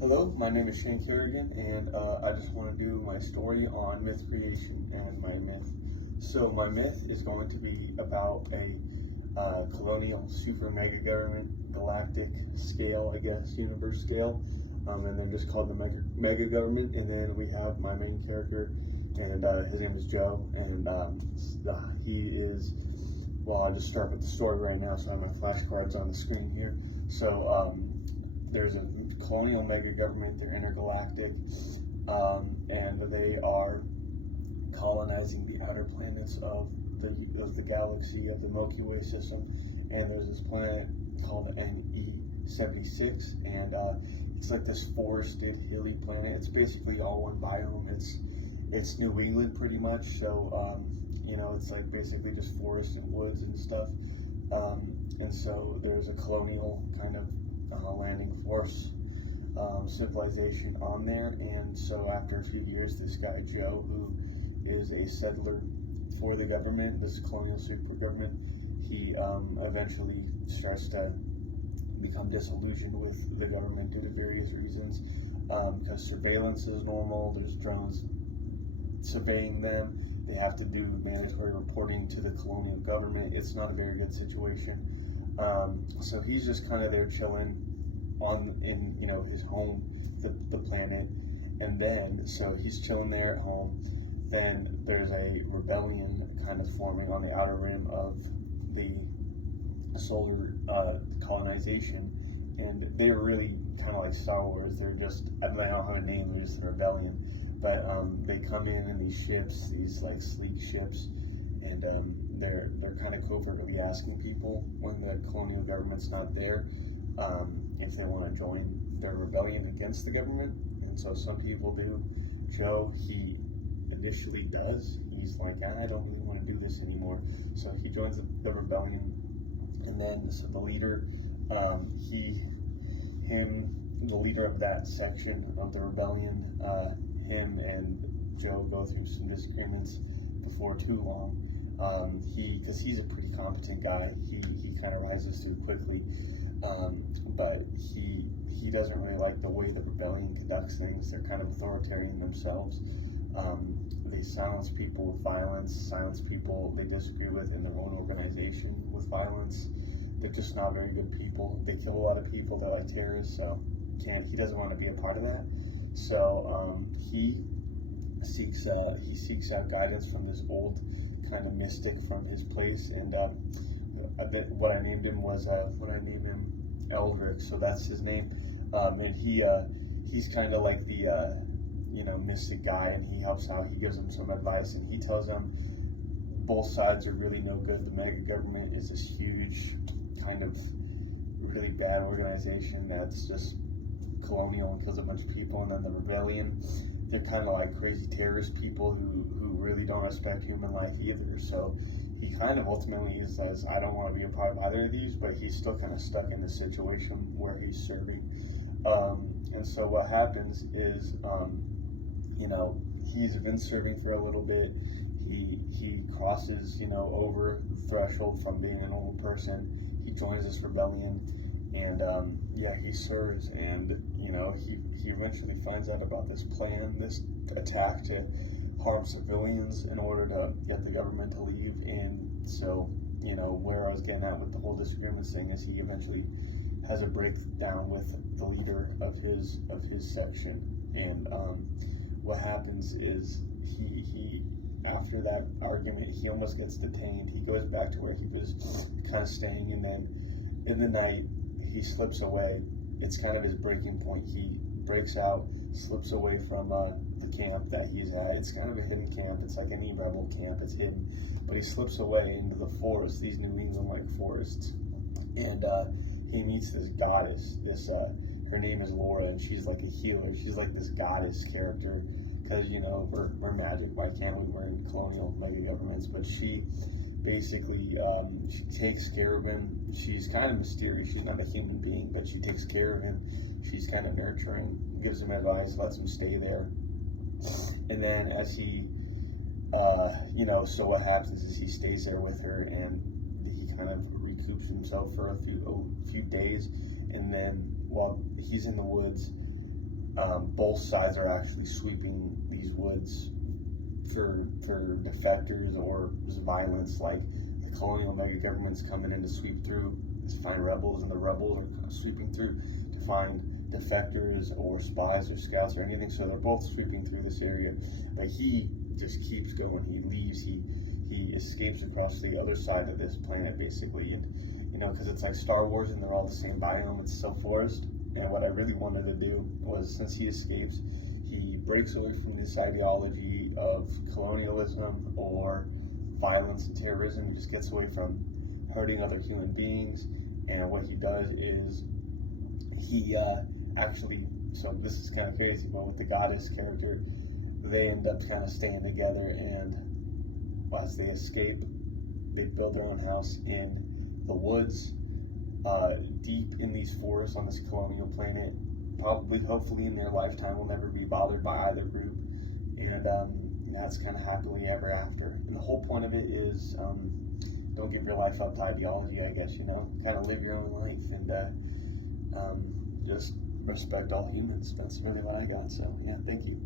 Hello, my name is Shane Kerrigan, and I just want to do my story on myth creation and my myth. So my myth is going to be about a colonial super mega government, galactic scale, I guess, universe scale, and they're just called the mega government. And then we have my main character, and his name is Joe, and he is. Well, I'll just start with the story right now. So I have my flashcards on the screen here. So there's a colonial mega government. They're intergalactic, and they are colonizing the outer planets of the galaxy of the Milky Way system. And there's this planet called NE76, and it's like this forested, hilly planet. It's basically all one biome. It's New England pretty much. So it's like basically just forest and woods and stuff. And so there's a colonial kind of landing force civilization on there. And so after a few years, this guy Joe, who is a settler for the government, this colonial super government, he eventually starts to become disillusioned with the government due to various reasons, because surveillance is normal. There's drones surveying them. They have to do mandatory reporting to the colonial government. It's not a very good situation. So he's just kind of there chilling in his home, the planet. And then so he's chilling there at home. Then there's a rebellion kind of forming on the outer rim of the solar colonization, and they're really kind of like Star Wars. They're just, I don't have a name, they're just a rebellion. But they come in these ships, these like sleek ships, and they're kind of covertly asking people when the colonial government's not there if they want to join their rebellion against the government. And so some people do. Joe, he initially does. He's like, I don't really want to do this anymore. So he joins the rebellion, and then so the leader, the leader of that section of the rebellion, him and Joe go through some disagreements before too long. Because he's a pretty competent guy, he kind of rises through quickly, but he doesn't really like the way the rebellion conducts things. They're kind of authoritarian themselves. They silence people with violence, silence people they disagree with in their own organization with violence. They're just not very good people. They kill a lot of people. They're like terrorists, so he doesn't want to be a part of that. So he seeks out guidance from this old kind of mystic from his place, and what I named him was Eldrick, so that's his name. And he's kind of like the mystic guy, and he helps out. He gives him some advice, and he tells them both sides are really no good. The mega government is this huge, kind of really bad organization that's just colonial and kills a bunch of people. And then the rebellion, they're kind of like crazy terrorist people who really don't respect human life either. So he kind of ultimately says, I don't want to be a part of either of these, but he's still kind of stuck in the situation where he's serving. And so what happens is, he's been serving for a little bit. He crosses, over the threshold from being a normal person. He joins this rebellion, and he serves, and he eventually finds out about this plan, this attack to harm civilians in order to get the government to leave. And so where I was getting at with the whole disagreements thing is he eventually has a breakdown with the leader of his section. And what happens is he after that argument, he almost gets detained. He goes back to where he was kind of staying, and then in the night he slips away. It's kind of his breaking point. He breaks out, slips away from the camp that he's at. It's kind of a hidden camp. It's like any rebel camp. It's hidden, but he slips away into the forest, these New England-like forests, and he meets this goddess. Her name is Laura, and she's like a healer. She's like this goddess character, because we're magic. Why can't we? We're in colonial mega governments. But she basically she takes care of him. She's kind of mysterious. She's not a human being, but she takes care of him. She's kind of nurturing, gives him advice, lets him stay there. And then as he so what happens is he stays there with her, and he kind of recoups himself for a few days, and then while he's in the woods, both sides are actually sweeping these woods for defectors or just violence, like the colonial mega government's coming in to sweep through to find rebels, and the rebels are sweeping through to find defectors or spies or scouts or anything. So they're both sweeping through this area, but he just keeps going. He leaves. He escapes across to the other side of this planet, basically. And you know, because it's like Star Wars and they're all the same biome. It's still forest. And what I really wanted to do was, since he escapes, he breaks away from this ideology of colonialism or violence and terrorism. He just gets away from hurting other human beings. And what he does is he actually, so this is kind of crazy, but with the goddess character, they end up kind of staying together, and as they escape, they build their own house in the woods, deep in these forests on this colonial planet. Probably, hopefully, in their lifetime, will never be bothered by either group, and that's kind of happily ever after. And the whole point of it is, don't give your life up to ideology, I guess, you know, kind of live your own life, and just respect all humans. That's really what I got. So yeah, thank you.